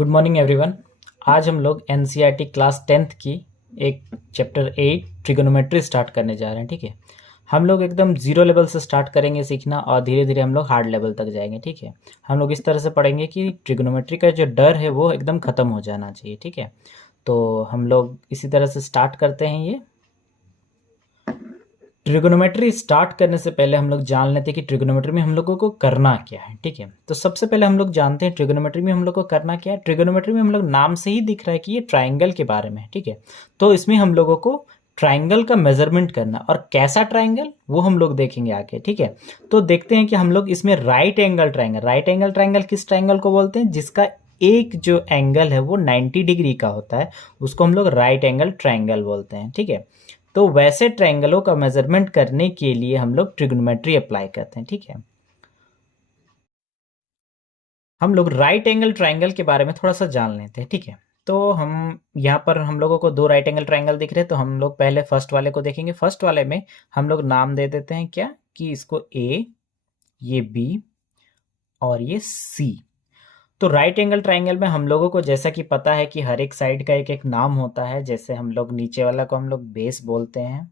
Good morning everyone. आज हम लोग एनसीईआरटी क्लास 10th की एक चैप्टर 8 ट्रिगोनोमेट्री स्टार्ट करने जा रहे हैं। ठीक है, हम लोग एकदम जीरो लेवल से स्टार्ट करेंगे सीखना और धीरे धीरे हम लोग हार्ड लेवल तक जाएंगे। ठीक है, हम लोग इस तरह से पढ़ेंगे कि ट्रिगोनोमेट्री का जो डर है वो एकदम ख़त्म हो जाना चाहिए। ठीक है, तो हम लोग इसी तरह से स्टार्ट करते हैं। ये ट्रिगोनोमेट्री स्टार्ट करने से पहले हम लोग जान लेते हैं कि ट्रिगोनोमेट्री में हम लोगों को करना क्या है। ठीक है, तो सबसे पहले हम लोग जानते हैं ट्रिगोनोमेट्री में हम लोग को करना क्या है। ट्रिगोनोमेट्री में हम लोग नाम से ही दिख रहा है कि ये ट्राइंगल के बारे में है। ठीक है, तो इसमें हम लोगों को ट्राइंगल का मेजरमेंट करना और कैसा ट्राइंगल वो हम लोग देखेंगे आगे। ठीक है, तो देखते हैं कि हम लोग इसमें राइट एंगल ट्राइंगल किस ट्राइंगल को बोलते हैं, जिसका एक जो एंगल है वो 90 डिग्री का होता है, उसको हम लोग राइट एंगल ट्राइंगल बोलते हैं। ठीक है, तो वैसे ट्रायंगलों का मेजरमेंट करने के लिए हम लोग ट्रिग्नोमेट्री अप्लाई करते हैं। ठीक है, हम लोग राइट एंगल ट्रायंगल के बारे में थोड़ा सा जान लेते हैं। ठीक है, तो हम यहाँ पर हम लोगों को दो राइट एंगल ट्रायंगल दिख रहे हैं, तो हम लोग पहले फर्स्ट वाले को देखेंगे। फर्स्ट वाले में हम लोग नाम दे देते हैं क्या, कि इसको ए, ये बी और ये सी। तो राइट एंगल ट्रायंगल में हम लोगों को जैसा कि पता है कि हर एक साइड का एक एक नाम होता है। जैसे हम लोग नीचे वाला को हम लोग बेस बोलते हैं,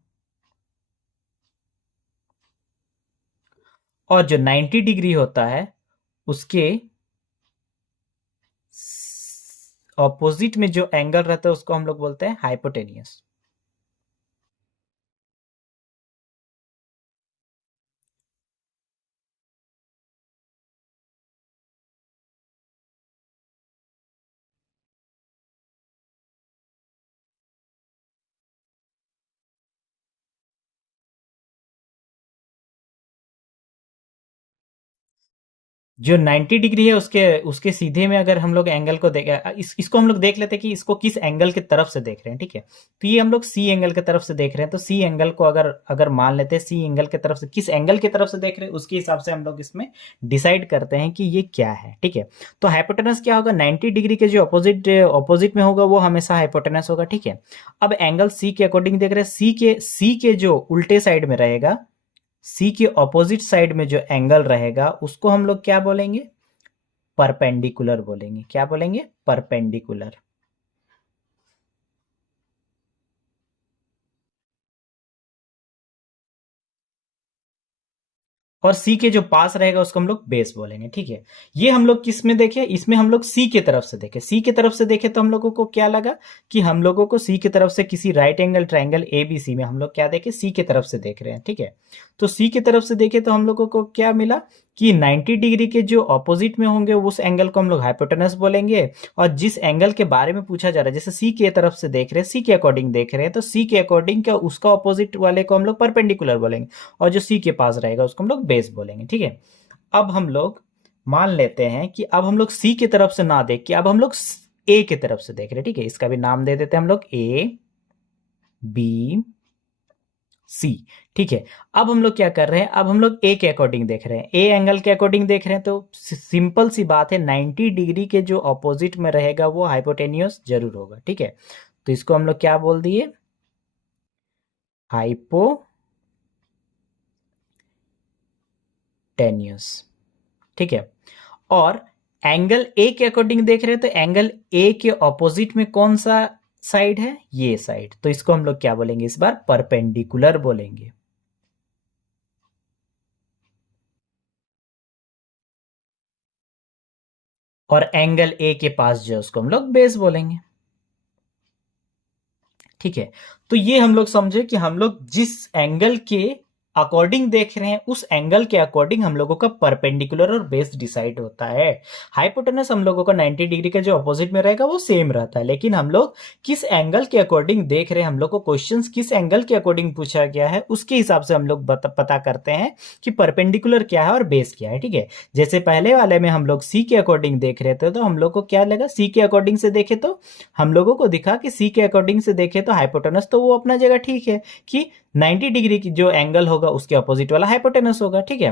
और जो 90 डिग्री होता है उसके ऑपोजिट में जो एंगल रहता है उसको हम लोग बोलते हैं हाइपोटेनियस। जो 90 डिग्री है उसके उसके सीधे में अगर हम लोग एंगल को देखें, इसको हम लोग देख लेते हैं कि इसको किस एंगल की तरफ से देख रहे हैं। ठीक है, तो ये हम लोग सी एंगल की तरफ से देख रहे हैं, तो सी एंगल को अगर अगर मान लेते हैं सी एंगल की तरफ से, किस एंगल की तरफ से देख रहे हैं उसके हिसाब से हम लोग इसमें डिसाइड करते हैं कि ये क्या है। ठीक है, तो हाइपोटेनस क्या होगा, 90 डिग्री के जो अपोजिट में होगा वो हमेशा हाइपोटेनस होगा। ठीक है, अब एंगल सी के अकॉर्डिंग देख रहे हैं, सी के जो उल्टे साइड में रहेगा, सी के ऑपोजिट साइड में जो एंगल रहेगा उसको हम लोग क्या बोलेंगे, परपेंडिकुलर बोलेंगे। क्या बोलेंगे, परपेंडिकुलर। और सी के जो पास रहेगा उसको हम लोग बेस बोलेंगे। ठीक है, ये हम लोग किस में देखे, इसमें हम लोग सी के तरफ से देखे। सी के तरफ से देखे तो हम लोगों को क्या लगा कि हम लोगों को सी की तरफ से किसी राइट एंगल ट्रायंगल एबीसी में हम लोग क्या देखे, सी के तरफ से देख रहे हैं। ठीक है, तो सी की तरफ से देखे तो हम लोगों को क्या मिला कि 90 डिग्री के जो ऑपोजिट में होंगे उस एंगल को हम लोग हाइपोटेनस बोलेंगे, और जिस एंगल के बारे में पूछा जा रहा है, जैसे सी के तरफ से देख रहे हैं, सी के अकॉर्डिंग देख रहे हैं, तो सी के अकॉर्डिंग क्या उसका ऑपोजिट वाले को हम लोग परपेंडिकुलर बोलेंगे, और जो सी के पास रहेगा उसको हम लोग बेस बोलेंगे। ठीक है, अब हम लोग मान लेते हैं कि अब हम लोग सी की तरफ से ना देख के अब हम लोग ए की तरफ से देख रहे हैं। ठीक है, इसका भी नाम दे देते हैं हम लोग ए, बी, सी। ठीक है, अब हम लोग क्या कर रहे हैं, अब हम लोग ए के अकॉर्डिंग देख रहे हैं, ए एंगल के अकॉर्डिंग देख रहे हैं, तो सिंपल सी बात है 90 डिग्री के जो ऑपोजिट में रहेगा वो हाइपोटेनियस जरूर होगा। ठीक है, तो इसको हम लोग क्या बोल दिए, हाइपोटेनियस। ठीक है, और एंगल ए के अकॉर्डिंग देख रहे हैं, तो एंगल ए के ऑपोजिट में कौन सा साइड है, ये साइड, तो इसको हम लोग क्या बोलेंगे इस बार, परपेंडिकुलर बोलेंगे। और एंगल ए के पास जो है उसको हम लोग बेस बोलेंगे। ठीक है, तो ये हम लोग समझे कि हम लोग जिस एंगल के अकॉर्डिंग देख रहे हैं उस एंगल के अकॉर्डिंग हम लोगों का परपेंडिकुलर और बेस डिसाइड होता है। हाइपोटेनस हम लोगों का 90 डिग्री का जो अपोजिट में रहेगा वो सेम रहता है, लेकिन हम लोग किस एंगल के अकॉर्डिंग देख रहे हैं, हम लोग को क्वेश्चंस किस एंगल के अकॉर्डिंग पूछा गया है उसके हिसाब से हम लोग पता करते हैं कि परपेंडिकुलर क्या है और बेस क्या है। ठीक है, जैसे पहले वाले में हम लोग सी के अकॉर्डिंग देख रहे थे, तो हम लोग को क्या लगा, सी के अकॉर्डिंग से देखे तो हम लोगों को दिखा कि सी के अकॉर्डिंग से देखे तो हाइपोटेनस तो वो अपना जगह ठीक है, कि 90 डिग्री की जो एंगल होगा उसके अपोजिट वाला हाइपोटेनस होगा। ठीक है,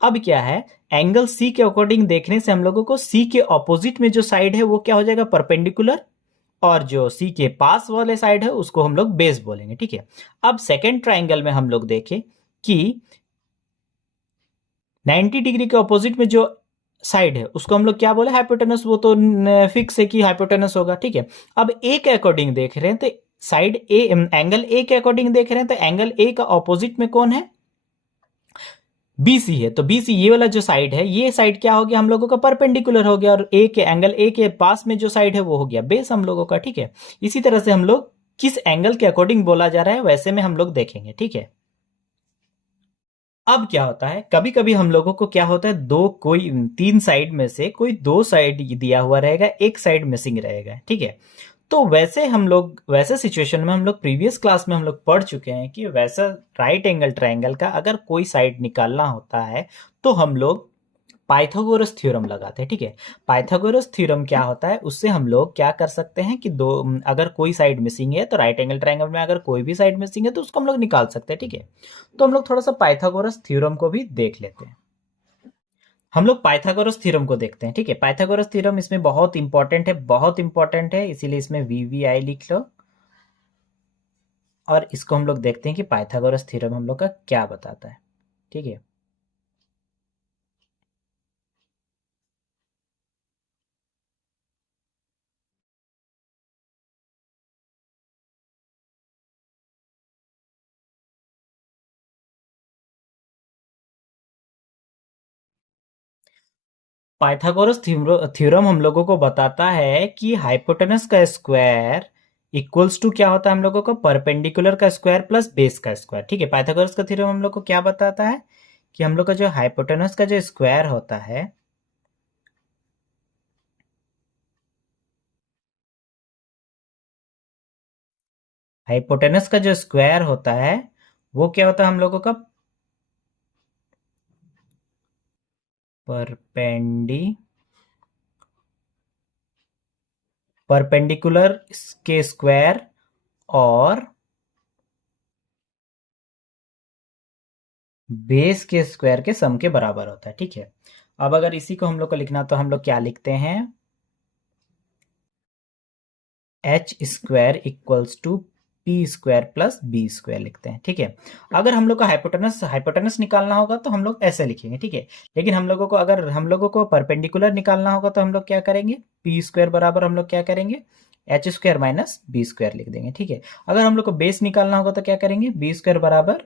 अब क्या है, एंगल सी के अकॉर्डिंग देखने से हम लोगों को सी के ऑपोजिट में जो साइड है वो क्या हो जाएगा, परपेंडिकुलर, और जो सी के पास वाले साइड है उसको हम लोग बेस बोलेंगे। ठीक है, अब सेकेंड ट्राइंगल में हम लोग देखें कि 90 डिग्री के ऑपोजिट में जो साइड है उसको हम लोग क्या बोले, हाइपोटेनस। वो तो फिक्स है कि हाइपोटेनस होगा, ठीक है। अब ए के अकॉर्डिंग देख रहे हैं तो साइड ए, एंगल ए के अकॉर्डिंग देख रहे हैं तो एंगल ए का ऑपोजिट में कौन है, बीसी है। तो बीसी ये वाला जो साइड है, ये साइड क्या हो गया हम लोगों का, परपेंडिकुलर हो गया। और ए के एंगल ए के पास में जो साइड है वो हो गया बेस हम लोगों का, ठीक है। इसी तरह से हम लोग किस एंगल के अकॉर्डिंग बोला जा रहा है वैसे में हम लोग देखेंगे, ठीक है। अब क्या होता है, कभी कभी हम लोगों को क्या होता है, दो कोई तीन साइड में से कोई दो साइड दिया हुआ रहेगा, एक साइड मिसिंग रहेगा, ठीक है। तो वैसे हम लोग, वैसे सिचुएशन में हम लोग प्रीवियस क्लास में हम लोग पढ़ चुके हैं कि वैसा राइट एंगल ट्रायंगल का अगर कोई साइड निकालना होता है तो हम लोग पाइथागोरस थ्योरम लगाते हैं, ठीक है। पाइथागोरस थ्योरम क्या होता है, उससे हम लोग क्या कर सकते हैं कि दो, अगर कोई साइड मिसिंग है तो राइट एंगल ट्रायंगल में अगर कोई भी साइड मिसिंग है तो उसको हम लोग निकाल सकते हैं, ठीक है। तो हम लोग थोड़ा सा पाइथागोरस थ्योरम को भी देख लेते हैं। हम लोग पाइथागोरस थ्योरम को देखते हैं, ठीक है। पाइथागोरस थ्योरम इसमें बहुत इंपॉर्टेंट है, बहुत इंपॉर्टेंट है, इसीलिए इसमें वीवीआई लिख लो। और इसको हम लोग देखते हैं कि पाइथागोरस थ्योरम हम लोग का क्या बताता है, ठीक है। पाइथागोरस थ्योरम हम लोगों को बताता है कि हाइपोटेनस का स्क्वायर इक्वल्स टू क्या होता है हम लोगों को, परपेंडिकुलर का स्क्वायर प्लस बेस का स्क्वायर, ठीक है। पाइथागोरस का थ्योरम हम लोग को क्या बताता है कि हम लोग का जो हाइपोटेनस का जो स्क्वायर होता है, हाइपोटेनस का जो स्क्वायर होता है वो क्या होता है हम लोगों का, परपेंडिकुलर के स्क्वायर और बेस के स्क्वायर के सम के बराबर होता है, ठीक है। अब अगर इसी को हम लोग को लिखना तो हम लोग क्या लिखते हैं, H square equals to P square plus B square लिखते हैं, ठीक है। अगर हम लोग को हाइपोटेनस हाइपोटेनस निकालना होगा तो हम लोग ऐसे लिखेंगे, ठीक है। लेकिन हम लोगों को, अगर हम लोगों को परपेंडिकुलर निकालना होगा तो हम लोग क्या करेंगे, पी स्क्वायर बराबर हम लोग क्या करेंगे, H square minus B square लिख देंगे, ठीक है। अगर हम लोग को बेस निकालना होगा तो क्या करेंगे, बी स्क्वायर बराबर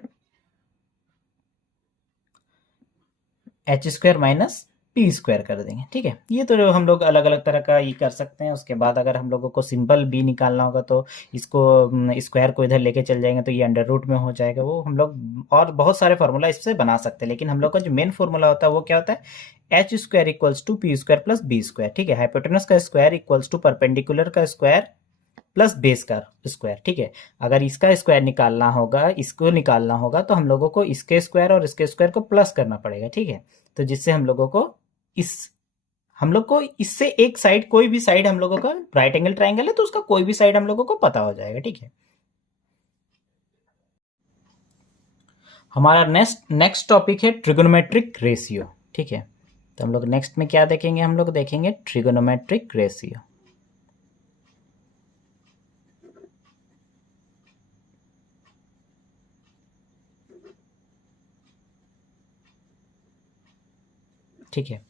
H square minus P square कर देंगे, ठीक है। ये तो हम लोग अलग अलग तरह का ये कर सकते हैं। उसके बाद अगर हम लोगों को सिंपल बी निकालना होगा तो इसको स्क्वायर को इधर लेके चल जाएंगे तो ये अंडर रूट में हो जाएगा। वो हम लोग और बहुत सारे फार्मूला इससे बना सकते हैं, लेकिन हम लोग का जो मेन फार्मूला होता है वो क्या होता है, H square equals to P square plus B square, ठीक है। हाइपोटेनस का स्क्वायर इक्वल्स टू परपेंडिकुलर का स्क्वायर प्लस बेस का स्क्वायर, ठीक है। अगर इसका स्क्वायर निकालना होगा, इसको निकालना होगा तो हम लोगों को इसके स्क्वायर और इसके स्क्वायर को प्लस करना पड़ेगा, ठीक है। तो जिससे हम लोगों को इस, हम लोग को इससे एक साइड, कोई भी साइड हम लोगों का राइट एंगल ट्राइंगल है तो उसका कोई भी साइड हम लोगों को पता हो जाएगा, ठीक है। हमारा नेक्स्ट टॉपिक है ट्रिगोनोमेट्रिक रेशियो, ठीक है। तो हम लोग नेक्स्ट में क्या देखेंगे, हम लोग देखेंगे ट्रिगोनोमेट्रिक रेशियो। ठीक है।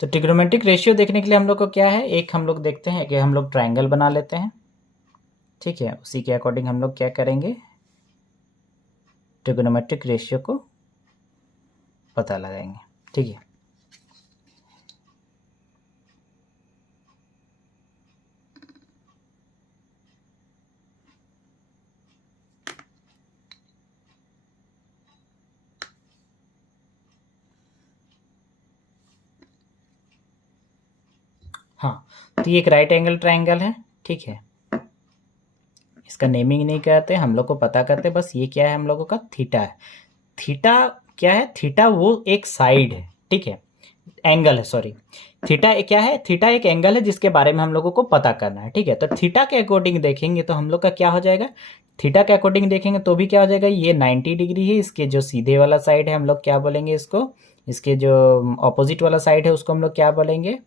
तो ट्रिग्नोमेट्रिक रेशियो देखने के लिए हम लोग को क्या है, एक हम लोग देखते हैं कि हम लोग ट्राइंगल बना लेते हैं, ठीक है। उसी के अकॉर्डिंग हम लोग क्या करेंगे, ट्रिग्नोमेट्रिक रेशियो को पता लगाएंगे, ठीक है। हाँ, तो ये एक राइट एंगल ट्राइंगल है, ठीक है। इसका नेमिंग नहीं करते, हम लोग को पता करते बस ये क्या है, हम लोगों का थीटा है। थीटा क्या है, थीटा वो एक साइड है, ठीक है, एंगल है, सॉरी। थीटा क्या है, थीटा एक एंगल है जिसके बारे में हम लोगों को पता करना है, ठीक है। तो थीटा के अकॉर्डिंग देखेंगे तो हम लोग का क्या हो जाएगा, थीटा के अकॉर्डिंग देखेंगे तो भी क्या हो जाएगा, ये 90 डिग्री है। इसके जो सीधे वाला साइड है हम लोग क्या बोलेंगे इसको, इसके जो ऑपोजिट वाला साइड है उसको हम लोग क्या बोलेंगे,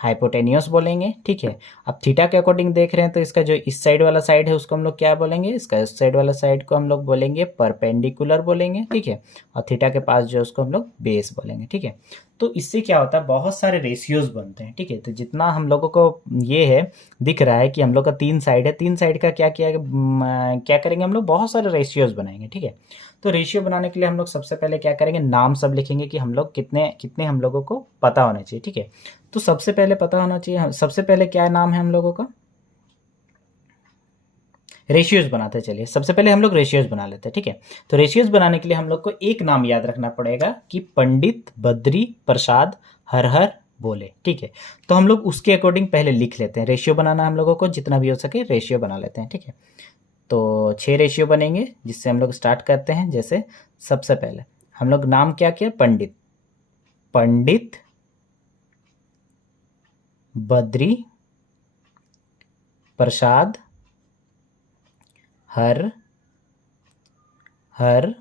हाइपोटेनियस बोलेंगे, ठीक है। अब थीटा के अकॉर्डिंग देख रहे हैं तो इसका जो इस साइड वाला साइड है उसको हम लोग क्या बोलेंगे, इसका इस साइड वाला साइड को हम लोग बोलेंगे परपेंडिकुलर बोलेंगे, ठीक है। और थीटा के पास जो उसको हम लोग बेस बोलेंगे, ठीक है। तो इससे क्या होता है, बहुत सारे रेशियोज बनते हैं, ठीक है। तो जितना हम लोगों को ये है दिख रहा है कि हम लोग का 3 साइड है, 3 साइड का क्या क्या क्या करेंगे हम लोग, बहुत सारे रेशियोज बनाएंगे, ठीक है। तो रेशियो बनाने के लिए हम लोग सबसे पहले क्या करेंगे, नाम सब लिखेंगे कि हम लोग कितने कितने हम लोगों को पता होना चाहिए, ठीक है। तो सबसे पहले पता होना चाहिए, सबसे पहले क्या नाम है हम लोगों का, रेशियोज बनाते हैं। चलिए सबसे पहले हम लोग रेशियोज बना लेते हैं, ठीक है। तो रेशियोज बनाने के लिए हम लोग को एक नाम याद रखना पड़ेगा कि पंडित बद्री प्रसाद हर हर बोले, ठीक है। तो हम लोग उसके अकॉर्डिंग पहले लिख लेते हैं, रेशियो बनाना हम लोगों को जितना भी हो सके रेशियो बना लेते हैं, ठीक है। तो 6 रेशियो बनेंगे जिससे हम लोग स्टार्ट करते हैं। जैसे सबसे पहले हम लोग नाम क्या किया, पंडित, पंडित बद्री प्रसाद हर हर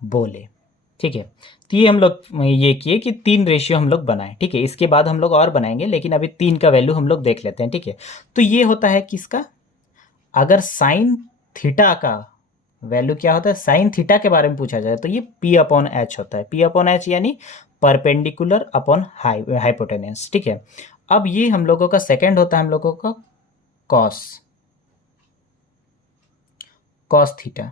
बोले, ठीक है। तो ये हम लोग ये किए कि 3 रेशियो हम लोग बनाए, ठीक है। इसके बाद हम लोग और बनाएंगे लेकिन अभी 3 का वैल्यू हम लोग देख लेते हैं, ठीक है। तो ये होता है किसका, अगर साइन थीटा का वैल्यू क्या होता है, साइन थीटा के बारे में पूछा जाए तो ये P अपॉन एच होता है। P अपॉन एच यानी परपेंडिकुलर अपॉन हाइपोटेनस, ठीक है। अब ये हम लोगों का सेकंड होता है हम लोगों का cos, cos theta.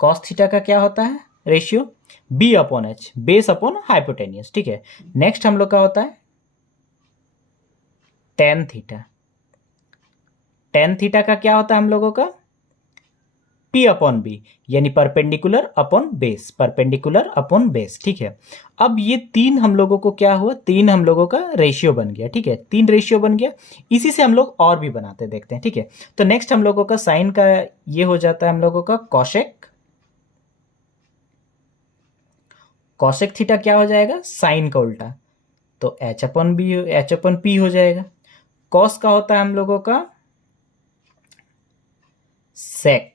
Cos theta का क्या होता है ratio, B upon H, base upon hypotenuse, ठीक है। नेक्स्ट हम लोग का होता है टेन थीटा। टेन थीटा का क्या होता है हम लोगों का, P अपॉन बी यानी perpendicular upon base, perpendicular upon base, ठीक है। अब ये 3 हम लोगों को क्या हुआ, 3 हम लोगों का रेशियो बन गया, ठीक है। 3 रेशियो बन गया, इसी से हम लोग और भी बनाते देखते हैं, ठीक है। तो नेक्स्ट हम लोगों का साइन का ये हो जाता है हम लोगों का कॉशेक, कॉशेक थीटा क्या हो जाएगा, साइन का उल्टा, तो H upon B, H upon P हो जाएगा। कॉस का होता है हम लोगों का सेक,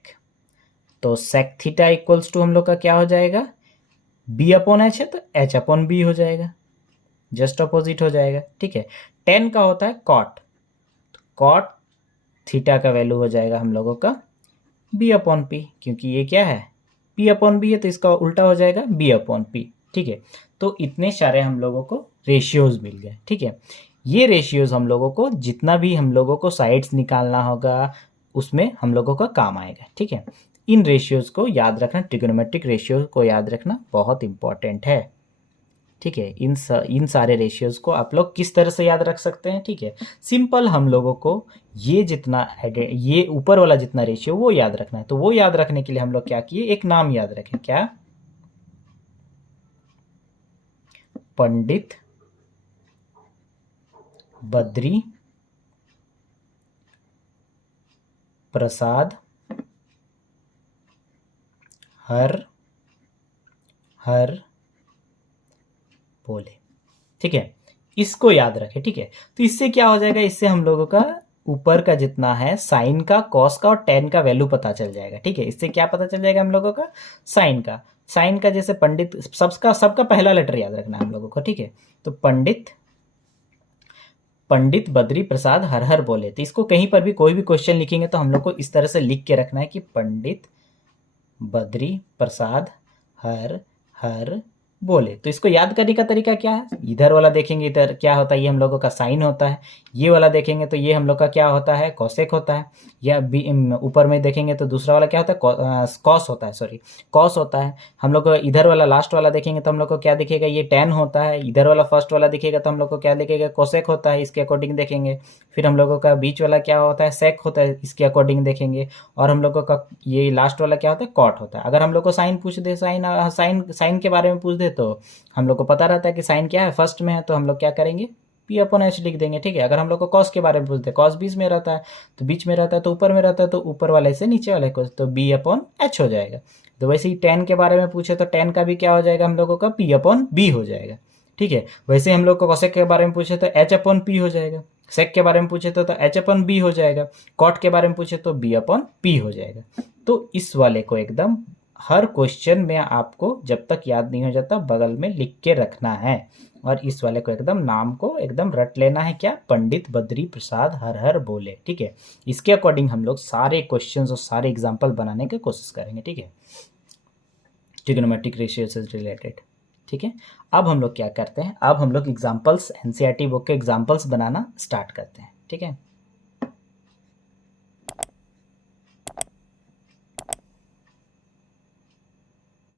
तो सेक थीटा इक्वल्स टू हम लोग का क्या हो जाएगा, बी अपॉन एच है तो एच अपॉन बी हो जाएगा, जस्ट अपोजिट हो जाएगा, ठीक है। टेन का होता है कॉट, कॉट थीटा का वैल्यू हो जाएगा हम लोगों का बी अपॉन पी, क्योंकि ये क्या है पी अपॉन बी है तो इसका उल्टा हो जाएगा बी अपॉन पी, ठीक है। तो इतने सारे हम लोगों को रेशियोज मिल गए, ठीक है। ये रेशियोज हम लोगों को जितना भी हम लोगों को साइड्स निकालना होगा उसमें हम लोगों का काम आएगा, ठीक है। इन रेशियोज को याद रखना, ट्रिग्नोमेट्रिक रेशियो को याद रखना बहुत इंपॉर्टेंट है, ठीक है। इन सारे रेशियोज को आप लोग किस तरह से याद रख सकते हैं, ठीक है। सिंपल हम लोगों को ये जितना ये ऊपर वाला जितना रेशियो वो याद रखना है, तो वो याद रखने के लिए हम लोग क्या किए, एक नाम याद रखें, क्या, पंडित बद्री प्रसाद हर हर बोले, ठीक है। इसको याद रखें, ठीक है। तो इससे क्या हो जाएगा, इससे हम लोगों का ऊपर का जितना है साइन का, कॉस का और टेन का वैल्यू पता चल जाएगा, ठीक है। इससे क्या पता चल जाएगा हम लोगों का, साइन का, साइन का जैसे पंडित, सबका सबका पहला लेटर याद रखना है हम लोगों को, ठीक है। तो पंडित, पंडित बद्री प्रसाद हर हर बोले, तो इसको कहीं पर भी कोई भी क्वेश्चन लिखेंगे तो हम लोग को इस तरह से लिख के रखना है कि पंडित बद्री प्रसाद हर हर बोले। तो इसको याद करने का तरीका क्या है, इधर वाला देखेंगे इधर क्या होता है, ये हम लोगों का साइन होता है, ये वाला देखेंगे तो ये हम लोग का क्या होता है, कॉसेक होता है, या ऊपर में देखेंगे तो दूसरा वाला क्या होता है, कॉस होता है, सॉरी कॉस होता है। हम लोग को इधर वाला लास्ट वाला देखेंगे तो हम लोग को क्या दिखेगा, ये टेन होता है। इधर वाला फर्स्ट वाला दिखेगा तो हम लोग को क्या दिखेगा, कोसेक होता है, इसके अकॉर्डिंग देखेंगे। फिर हम लोगों का बीच वाला क्या होता है, सेक होता है, इसके अकॉर्डिंग देखेंगे। और हम लोगों का ये लास्ट वाला क्या होता है, कॉट होता है। अगर हम लोग को साइन पूछ दे, साइन के बारे में पूछ दे तो हम लोग को पता रहता है कि साइन क्या है, फर्स्ट में है तो हम लोग क्या करेंगे, P अपॉन एच लिख देंगे, ठीक है। अगर हम लोग को कॉस के बारे में पूछते हैं, कॉस बीच में रहता है तो बीच में रहता है, तो ऊपर में रहता है तो ऊपर वाले से नीचे वाले को, तो B अपॉन एच हो जाएगा। तो वैसे ही टेन के बारे में पूछे तो टेन का भी क्या हो जाएगा हम लोगों का, P अपॉन बी हो जाएगा, ठीक है। वैसे हम लोग को कॉसेक के बारे में पूछे तो H अपॉन पी हो जाएगा, सेक के बारे में पूछे तो H अपॉन बी हो जाएगा, कॉट के बारे में पूछे तो B अपॉन पी हो जाएगा। तो इस वाले को एकदम हर क्वेश्चन में आपको जब तक याद नहीं हो जाता बगल में लिख के रखना है, और इस वाले को एकदम नाम को एकदम रट लेना है, क्या, पंडित बद्री प्रसाद हर हर बोले। ठीक है, इसके अकॉर्डिंग हम लोग सारे क्वेश्चंस और सारे एग्जाम्पल बनाने की कोशिश करेंगे। ठीक है, ट्रिग्नोमेट्रिक रेशियो से रिलेटेड। ठीक है, अब हम लोग क्या करते हैं, अब हम लोग एग्जाम्पल्स एनसीईआरटी बुक के एग्जाम्पल्स बनाना स्टार्ट करते हैं। ठीक है,